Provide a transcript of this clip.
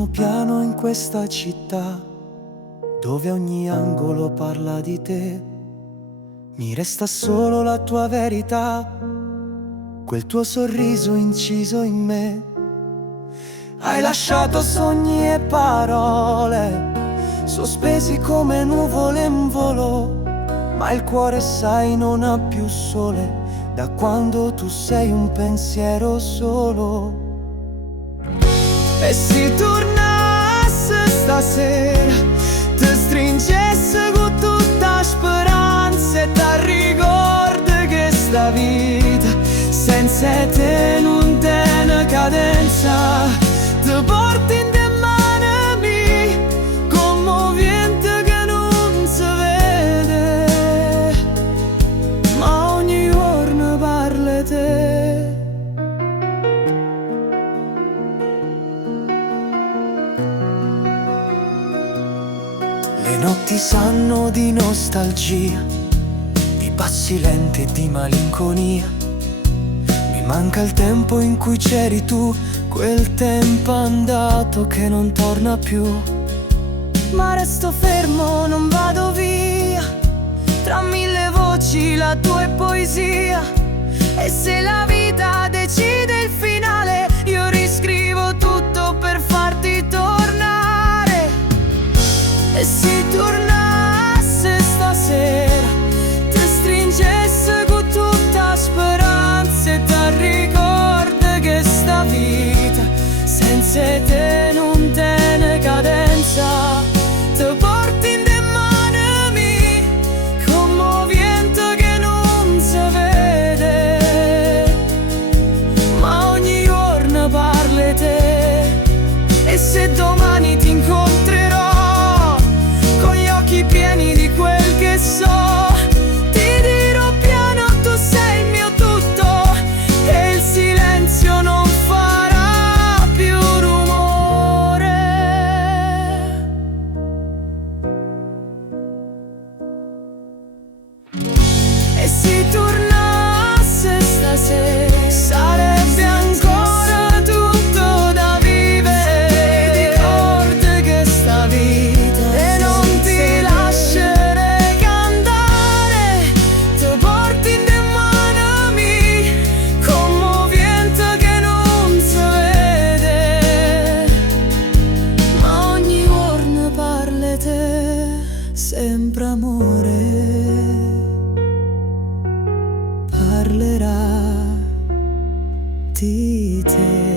Cammino piano in questa città, dove ogni angolo parla di te. Mi resta solo la tua verità, quel tuo sorriso inciso in me. Hai lasciato sogni e parole, sospesi come nuvole in volo, ma il cuore sai non ha più sole, da quando tu sei un pensiero solo. E se tornasse stasera, ti stringesse con tutta speranza e ti ricordi che sta vita senza te non tiene cadenza. Ti porti in te mani commovente che non si vede, ma ogni giorno parli te. Le notti sanno di nostalgia, di passi lenti e di malinconia. Mi manca il tempo in cui c'eri tu, quel tempo andato che non torna più. Ma resto fermo, non vado via, tra mille voci la tua è poesia. E se la vita decide il finale, io riscrivo tutto per farti tornare. E se tornasse stasera, ti stringesse con tutta speranza e ti ricordi che sta vita senza te non tiene cadenza. Ti porti in te mani commovente che non si vede, ma ogni giorno parli te. E se domani ti incontrerò con gli occhi pieni di quel che so, ti dirò piano tu sei il mio tutto, e il silenzio non farà più rumore. E se tornasse stasera, sarebbe ancora tutto da vivere. Ti ricordi che sta vita e non ti lascerei andare. Ti porti in te mani commovente che non si vede, ma ogni giorno parli te, sempre amore parlerà di te.